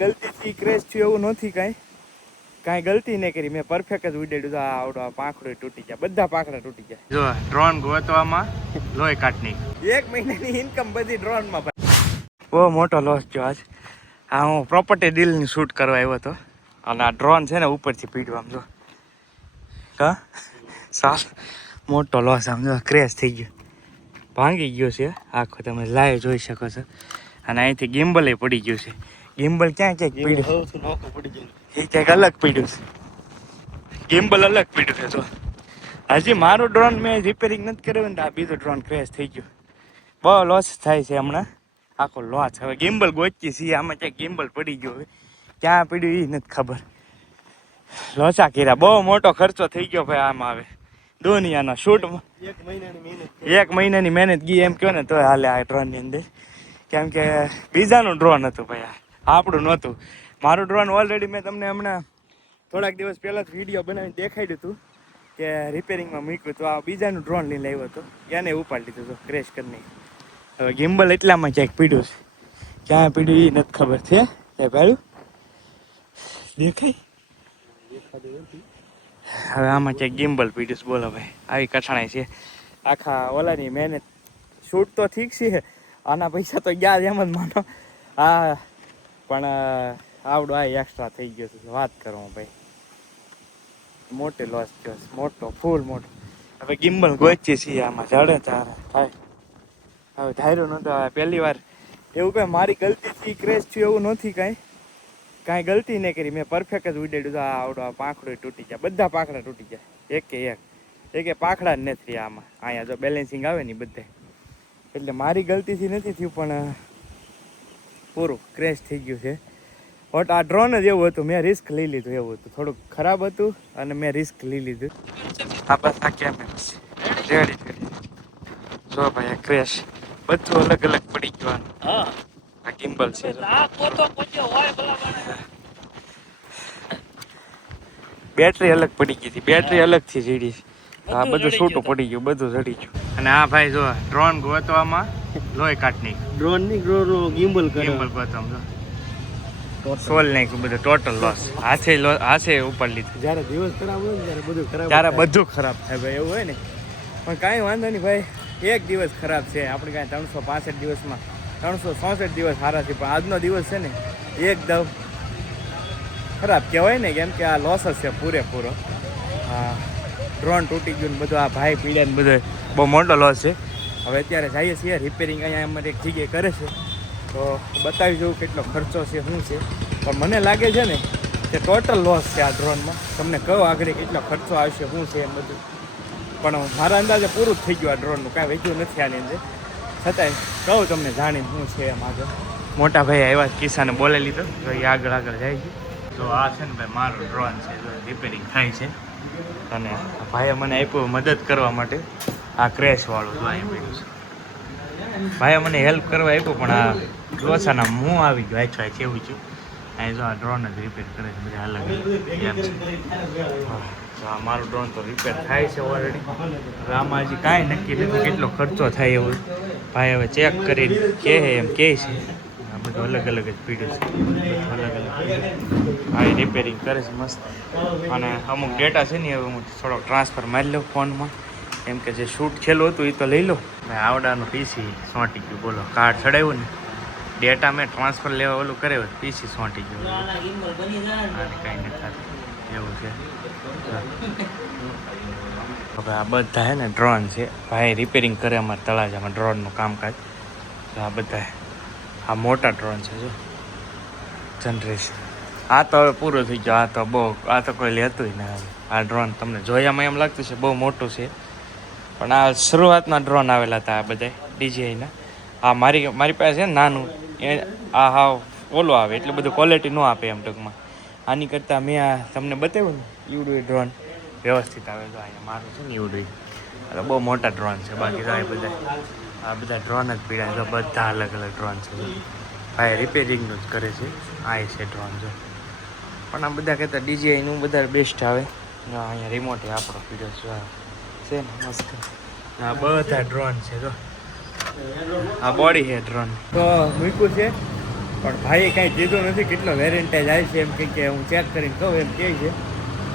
ગલતીથી crash થયું એવું નથી કાંઈ ગલતી નહીં કરી. મેં પરફેક્ટ જ ઉડાડ્યું. આ આવડો પાંખડો તૂટી ગયા, બધા પાંખડા તૂટી ગયા. જો ડ્રોન ગોતવામાં લોહી કાઢની 1 મહિનાની ઇન્કમ બધી ડ્રોનમાં. બહુ મોટો લોસ થયો આજ. હા, હું પ્રોપર્ટી ડીલની શૂટ કરવા આવ્યો હતો અને આ ડ્રોન છે ને ઉપરથી પીડ્યું. આમ જો હા, સાલ મોટો લોસ. આમ જો ક્રેશ થઈ ગયો, ભાંગી ગયો છે આખો. તમે લાઈવ જોઈ શકો છો. અને અહીંથી ગિમ્બલે પડી ગયું છે. ગિમ્બલ ક્યાં પીડ્યું એ ક્યાંક અલગ પીડ્યું છે. ગિમ્બલ અલગ પીડ્યું છે. જો હજી મારું ડ્રોન મેં રિપેરિંગ નથી કર્યું ને આ બીજો ડ્રોન ક્રેશ થઈ ગયો. બહુ લોસ થાય છે હમણાં, આખો લોસ. હવે ગિમ્બલ ગોચી છીએ, આમાં ક્યાંક ગિમ્બલ પડી ગયો. હવે ક્યાં પીડ્યું એ નથી ખબર. લોચા કર્યા, બહુ મોટો ખર્ચો થઈ ગયો ભાઈ. આમાં આવે દુનિયાના શૂટમાં 1 મહિનાની મહેનત ગઈ એમ કહો ને તો હાલે આ ડ્રોનની અંદર. કેમ કે બીજાનું ડ્રોન હતું ભાઈ, આપણું નહોતું. મારું ડ્રોન ઓલરેડી મેં તમને હમણાં થોડાક દિવસ પહેલાં જ વિડીયો બનાવીને દેખાડ્યું હતું કે રિપેરિંગમાં મૂક્યું. તો આ બીજાનું ડ્રોન લઈને આવ્યો હતો, એને ઉપાડી દીધું હતો ક્રેશ કરીને. હવે ગિમ્બલ એટલામાં ક્યાંક પીડ્યું છે, ક્યાં પીડ્યું એ નથી ખબર છે. ક્યાં ભાડું દેખાય હવે આમાં ક્યાંક ગિમ્બલ પીડ્યું છે. બોલો ભાઈ, આવી કઠણાઈ છે. આખા ઓલાની મહેનત શૂટ તો ઠીક છે, આના પૈસા તો ગયા એમ જ માનો. હા, પણ આવડો આ એક્સ્ટ્રા થઈ ગયો છે. વાત કરો ભાઈ, મોટે લોસ થયો, મોટો ફૂલ મોટો. હવે ગિમ્બલ ગોચીએ છીએ, આમાં જડે તારે થાય. હવે ધાર્યું નહોતું. પહેલી વાર એવું કંઈ મારી ગલતીથી ક્રેશ થયું એવું નથી. કાંઈ ગલતી નહીં કરી. મેં પરફેક્ટ જ ઉડાડ્યું. આ આવડો પાંખડો તૂટી ગયા, બધા પાંખડા તૂટી ગયા. એક પાંખડા જ નથી આમાં. અહીંયા જો બેલેન્સિંગ આવે ને બધે, એટલે મારી ગલતીથી નથી થયું, પણ પૂરું ક્રેશ થઈ ગયું છે. બટ આ ડ્રોન જ એવું હતું, મેં રિસ્ક લઈ લીધું. એવું હતું, થોડુંક ખરાબ હતું અને મેં રિસ્ક લઈ લીધું. આ બસ આ કેમેરા રેડી જો ભાઈ, ક્રેશ બધું અલગ અલગ પડી ગયું. આ ગિમ્બલ છે, બેટરી અલગ પડી ગઈ હતી, બેટરી અલગથી ઝીડી. આ બધું છૂટું પડી ગયું, બધું ઝડી ગયું. અને આ ભાઈ જો ડ્રોન ગોતવામાં લોહી કાઢની ડ્રોન ની ગિમ્બલ ગોતવામાં સોલ નાખ્યું, બધું ટોટલ લોસ. હાથે ઉપાડી લીધું. જ્યારે દિવસ ખરાબ હોય ને ત્યારે બધું ખરાબ, ત્યારે બધું ખરાબ થાય ભાઈ, એવું હોય ને. પણ કાંઈ વાંધો નહીં ભાઈ, એક દિવસ ખરાબ છે. આપણે કાંઈ 365 દિવસમાં 364 દિવસ સારા છે, પણ આજનો દિવસ છે ને એકદમ ખરાબ કહેવાય ને. કેમ કે આ લોસ જ છે પૂરેપૂરો. હા, ડ્રોન તૂટી ગયું ને બધું, આ ભાઈ પીડ્યા ને બધું બહુ મોટો લોસ છે. હવે અત્યારે જઈએ છીએ રિપેરિંગ, અહીંયા અમારે એક જગ્યાએ કરે છે, તો બતાવી જવું કેટલો ખર્ચો છે, શું છે. પણ મને લાગે છે ને કે ટોટલ લોસ છે આ ડ્રોનમાં. તમને કહું આગળ કેટલો ખર્ચો આવશે, શું છે એમ બધું. પણ મારા અંદાજે પૂરું જ થઈ ગયું આ ડ્રોનનું, કાંઈ વેચ્યું નથી આની અંદર. છતાંય કહું તમને જાણીને શું છે એમ. આગળ મોટા ભાઈ આવ્યા, કિસ્સાને બોલાવી લીધો, તો એ આગળ જાય છે. તો આ છે ને ભાઈ મારું ડ્રોન છે, રિપેરિંગ થાય છે. અને ભાઈએ મને આપ્યું મદદ કરવા માટે. આ ક્રેશવાળું જો અહીં પડ્યું છે. ભાઈએ મને હેલ્પ કરવા આપ્યું, પણ આ લોસાના હું આવી ગયો આછો છે એવું છું. અહીં જો આ ડ્રોન જ રિપેર કરે છે બધા અલગ એમ છે. તો આ મારું ડ્રોન તો રિપેર થાય છે ઓલરેડી. હવે આમાં હજી કાંઈ નક્કી નથી કેટલો ખર્ચો થાય એવું. ભાઈ હવે ચેક કરીને કહે એમ કહે છે. આ બધું અલગ અલગ જ પીડ્યું છે, અલગ અલગ. આ રિપેરિંગ કરે છે મસ્ત. અને અમુક ડેટા છે ને હવે હું થોડોક ટ્રાન્સફર મારી લઉં ફોનમાં. એમ કે જે શૂટ છેલ્લું હતું એ તો લઈ લો. આવડાનું પીસી સોંટી ગયું. બોલો, કાર્ડ ચડાવ્યું ને, ડેટા મેં ટ્રાન્સફર લેવા ઓલું કર્યું, પીસી સોંટી ગયું. અને કાંઈ નથી થતું એવું છે. હવે આ બધા હે ને ડ્રોન છે, ભાઈ રિપેરિંગ કરે અમારે તળાજામાં ડ્રોનનું કામકાજ. આ બધા આ મોટા ડ્રોન છે જો જનરેશન. આ તો હવે પૂરો થઈ ગયો. આ તો બહુ, આ તો કોઈ લેતું ને. આ ડ્રોન તમને જોયામાં એમ લાગતું છે બહુ મોટું છે, પણ આ શરૂઆતના ડ્રોન આવેલા હતા આ બધા DJIના. આ મારી પાસે છે ને નાનું, એ આ હાવ ઓલો આવે, એટલે બધું ક્વોલિટી ન આપે એમ ટૂંકમાં. આની કરતાં મેં આ તમને બતાવ્યું ને ઈવડું ડ્રોન વ્યવસ્થિત આવે. તો અહીંયા મારું છે ને ઈવડું, એટલે બહુ મોટા ડ્રોન છે. બાકી તો આ બધા ડ્રોન જ પીડા છે, બધા અલગ અલગ ડ્રોન છે. ભાઈ રિપેરિંગનું જ કરે છે. આ છે ડ્રોન જો. પણ આ બધા કહેતા DJIનું બધા બેસ્ટ આવે. અહીંયા રિમોટ આપણો પીડ્યો છે ને મસ્ત. આ બધા ડ્રોન છે જો. આ બોડી છે ડ્રોન તો મૂક્યું છે. પણ ભાઈએ કાંઈ કીધું નથી કેટલો વેરેન્ટેજ આવે છે એમ કે હું ચેક કરીને કહું એમ કહે છે,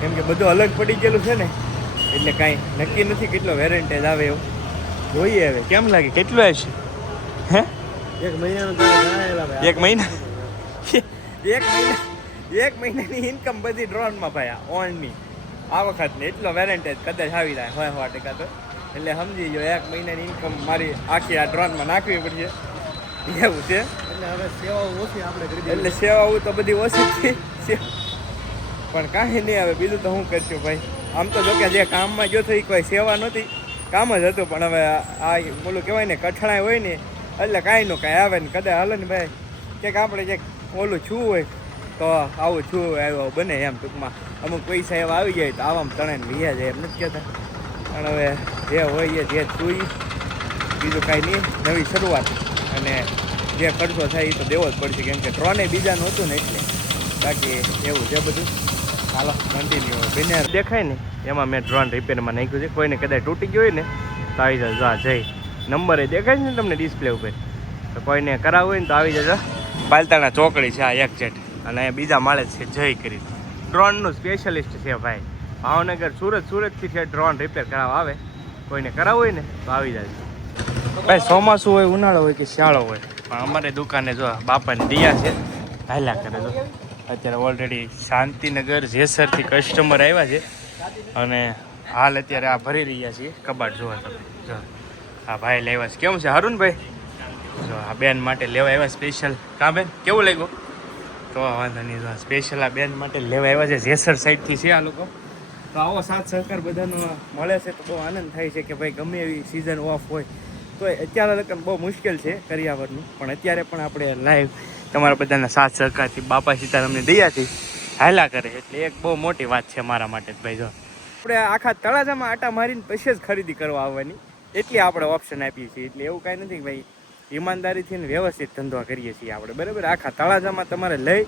કેમ કે બધું અલગ પડી ગયેલું છે ને એટલે કાંઈ નક્કી નથી કેટલો વેરેન્ટેજ આવે એવું. જોઈએ હવે કેમ લાગે કેટલું આવશે. હે 1 મહિનાનો તો ગણાયેલા ભાઈ. 1 મહિના એક મહિનાની ઇન્કમ બધી ડ્રોનમાં ભાઈ ઓનની આ વખતની એટલો વેરેન્ટેજ કદાચ આવી જાય 100% તો એટલે સમજી જો 1 મહિનાની ઇન્કમ મારી આખી આ ડ્રોનમાં નાખવી પડશે એવું છે. એટલે હવે સેવાઓ ઓછી આપણે કરી દીધી. એટલે સેવાઓ તો બધી ઓછી થઈ પણ કાંઈ નહીં આવે બીજું તો હું કરશું ભાઈ. આમ તો જો કે જે કામમાં જો થઈ કોઈ સેવા નહોતી કામ જ હતું, પણ હવે આ બોલું કહેવાય ને કઠણાઈ હોય ને એટલે કાંઈ નું કાંઈ આવે ને કદાચ હાલે ને ભાઈ ક્યાંક આપણે જે ઓલું છું હોય તો આવું છું આવ્યું બને એમ ટૂંકમાં અમુક પૈસા એવા આવી જાય તો આવામાં તણાઈને લઈ જાય એમ નથી કહેતા. પણ હવે જે હોય એ જે છું બીજું કાંઈ નહીં, નવી શરૂઆત અને જે ખર્ચો થાય એ તો દેવો જ પડશે કેમ કે ડ્રોને બીજા નહોતું ને એટલે. બાકી એવું છે બધું. હાલો કન્ટિન્યુ બિનેર દેખાય ને એમાં મેં ડ્રોન રિપેરમાં નાખ્યું છે. કોઈને કદાચ તૂટી ગયું હોય ને તો આવી જજો. આ જઈ નંબર એ દેખાય છે ને તમને ડિસ્પ્લે ઉપર, તો કોઈને કરાવવું હોય ને તો આવી જજો. પાલતાણા ચોકડી છે આ એક્ઝેક્ટ, અને બીજા માળે છે જય કરી ડ્રોનનું સ્પેશિયલિસ્ટ છે ભાઈ. ભાવનગર સુરતથી છે ડ્રોન રિપેર કરાવવા આવે. કોઈને કરાવવું હોય ને તો આવી જાય ભાઈ. ચોમાસું હોય ઉનાળો હોય કે શિયાળો હોય પણ અમારે દુકાને જો બાપાની દિયા છે હાલ્યા કરે. જો અત્યારે ઓલરેડી શાંતિનગર જેસરથી કસ્ટમર આવ્યા છે અને હાલ અત્યારે આ ભરી રહ્યા છીએ કબાટ. જોવા તમે જો આ ભાઈ લેવા છે. કેવું છે હરુણભાઈ? જો આ બેન માટે લેવા આવ્યા સ્પેશિયલ. કાં બેન કેવું લાગ્યું? તો વાંધો નહીં, જો સ્પેશિયલ આ બેન માટે લેવા આવ્યા છે. જેસર સાઈડથી છે આ લોકો. તો આવો સાથ સહકાર બધાનો મળે છે તો બહુ આનંદ થાય છે કે ભાઈ ગમે એવી સિઝન ઓફ હોય તો અત્યારે લગન બહુ મુશ્કેલ છે કરિયાવરનું, પણ અત્યારે પણ આપણે લાઈવ તમારા બધાના સાથ સહકારથી બાપા સીતારામની દયાથી હાલા કરે એટલે એક બહુ મોટી વાત છે મારા માટે. ભાઈ જો આપણે આખા તળાજામાં આટા મારીને પછી જ ખરીદી કરવા આવવાની એટલી આપણે ઓપ્શન આપીએ છીએ. એટલે એવું કાંઈ નથી ભાઈ, ઈમાનદારીથી ને વ્યવસ્થિત ધંધો કરીએ છીએ આપણે બરાબર. આખા તળાજામાં તમારે લઈ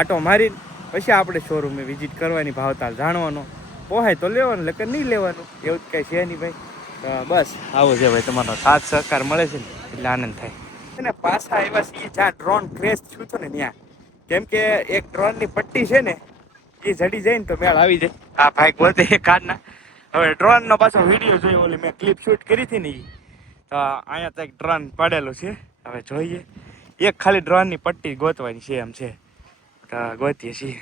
આટો મારીને પછી આપણે શોરૂમે વિઝિટ કરવાની, ભાવતાલ જાણવાનો, પોહાય તો લેવાનું, લગન નહીં લેવાનું, એવું જ કાંઈ છે નહીં ભાઈ. બસ આવું છે ભાઈ, તમારો સાથ સહકાર મળે છે ને એટલે આનંદ થાય. અને પાછા આવ્યા છીએ જ્યાં ડ્રોન ક્રેશ થયું હતું ને ત્યાં, કેમ કે એક ડ્રોનની પટ્ટી છે ને એ જડી જાય ને તો મેળ આવી જાય. આ ભાઈ બોલતે એ કારના હવે ડ્રોનનો પાછો વિડીયો જોયો, ઓલી મેં ક્લિપ શૂટ કરી હતી ને એ તો અહીંયા તો એક ડ્રોન પડેલું છે. હવે જોઈએ એક ખાલી ડ્રોનની પટ્ટી ગોતવાની છે એમ છે તો ગોતીએ છીએ.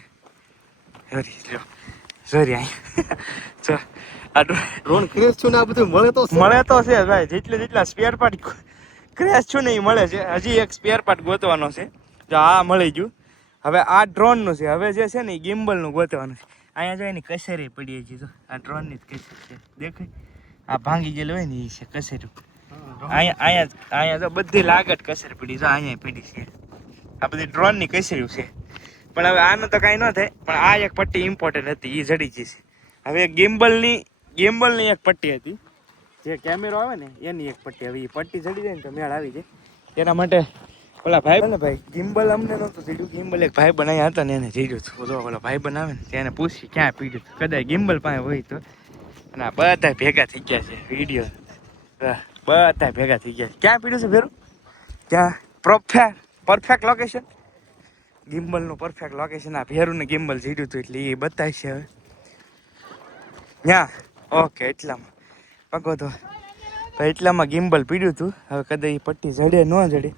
સોરી અહીં આ ડ્રોન ક્રેશ છું ને આ બધું મળે તો છે ભાઈ. જેટલા સ્પેર પાર્ટ ક્રેશ છું ને એ મળે છે. હજી એક સ્પેર પાર્ટ ગોતવાનો છે. જો આ મળી ગયું. હવે આ ડ્રોનનું છે. હવે જે છે ને એ ગિમ્બલનું ગોતવાનું છે. અહીંયા જો એની કસેરી પડી છે. જો આ ડ્રોનની જ કસેરી છે દેખાય. આ ભાંગી ગયેલું હોય ને એ છે કસેરું. અહીંયા તો બધી લાગત કસેર પડી. જો અહીંયા પડી છે. આ બધી ડ્રોનની કસેરી છે. પણ હવે આનું તો કાંઈ ન થાય, પણ આ એક પટ્ટી ઇમ્પોર્ટન્ટ હતી એ જડી ગઈ છે. હવે ગિમ્બલની એક પટ્ટી હતી જે કેમેરો આવે ને એની એક પટ્ટી. હવે એ પટ્ટી જડી જાય ને તો મેળ આવી જાય. એના માટે ઓલા ભાઈ ને ભાઈ ગિમ્બલ અમને નહોતું જીડ્યું. ગિમ્બલ એક ભાઈ બનાવ્યા હતા ને એને જીડ્યું હતું. તો ઓલા ભાઈ બનાવે ને તેને પૂછી ક્યાં પીડ્યું હતું, કદાચ ગિમ્બલ પાસે હોય તો. અને આ બધા ભેગા થઈ ગયા છે વિડીયો, બધા ભેગા થઈ ગયા છે. ક્યાં પીડ્યું છે ફેરું? ક્યાં પરફેક્ટ લોકેશન? ગિમ્બલનું પરફેક્ટ લોકેશન આ ભેરું ને ગિમ્બલ જીડ્યું હતું એટલે એ બતાય છે. હવે ત્યાં ઓકે એટલામાં પગો તો ભાઈ એટલામાં ગિમ્બલ પીડ્યું હતું. હવે કદાચ એ પટ્ટી જડે ન જડે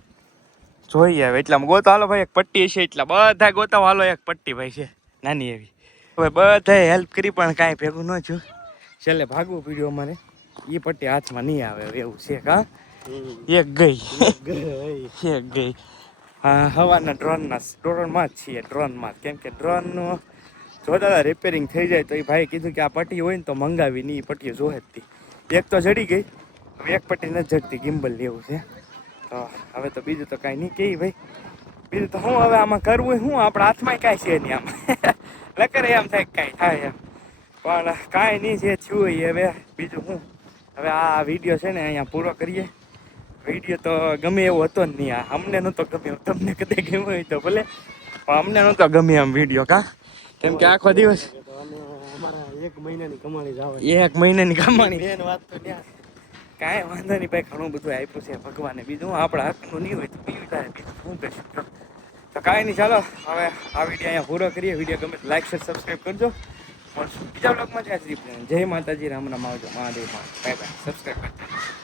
જોઈએ. હવે એટલામાં ગોતો હાલો ભાઈ. એક પટ્ટી છે એટલા બધા ગોતાવો હાલો. એક પટ્ટી ભાઈ છે નાની એવી. હવે બધાએ હેલ્પ કરી પણ કાંઈ ભેગું ન થયું. છેલ્લે ભાગવું પડ્યું અમારે. એ પટ્ટી હાથમાં નહીં આવે એવું છે. કા એક ગઈ હા હવાના ડ્રોનમાં જ છીએ. ડ્રોનમાં કેમ કે ડ્રોનનું જોતા રિપેરિંગ થઈ જાય તો એ ભાઈ કીધું કે આ પટ્ટી હોય ને તો મંગાવી નહીં. એ પટ્ટીઓ જોહે જ હતી. એક તો જડી ગઈ, હવે એક પટ્ટી નથી જડતી. ગિમ્બલ લેવું છે તો હવે તો બીજું તો કાંઈ નહીં કહી ભાઈ. બીજું તો હું હવે આમાં કરવું શું, આપણા હાથમાં કાંઈ છે નહીં આમાં. લકરે એમ થાય કાંઈ થાય એમ, પણ કાંઈ નહીં જે થયું હોય હવે બીજું શું. હવે આ વિડીયો છે ને અહીંયા પૂરો કરીએ. વિડીયો તો ગમે એવો હતો જ નહીં. આ અમને નહોતો ગમ્યો, તમને કદાચ ગમ્યો હોય તો ભલે, પણ અમને નહોતો ગમે એમ વિડીયો. કા કેમ કે આખો દિવસ અમારા 1 મહિનાની કમાણી જ આવે. 1 મહિનાની કમાણી. મેન વાત તો ત્યાં કાંઈ વાંધો નહીં ભાઈ, ઘણું બધું આપ્યું છે ભગવાને. બીજું આપણા હાથનું નહીં હોય તો બીજું થાય. બીજું શું કહીશું? તો કાંઈ નહીં, ચાલો હવે આ વિડીયો અહીંયા પૂરો કરીએ. વિડીયો ગમે લાઈક શેર સબસ્ક્રાઈબ કરજો. મળશું બીજા બ્લોગમાં. ત્યાં સુધી જય માતાજી, રામ રામ, આવજો મહાદેવ. Bye bye. સબસ્ક્રાઈબ કરજો.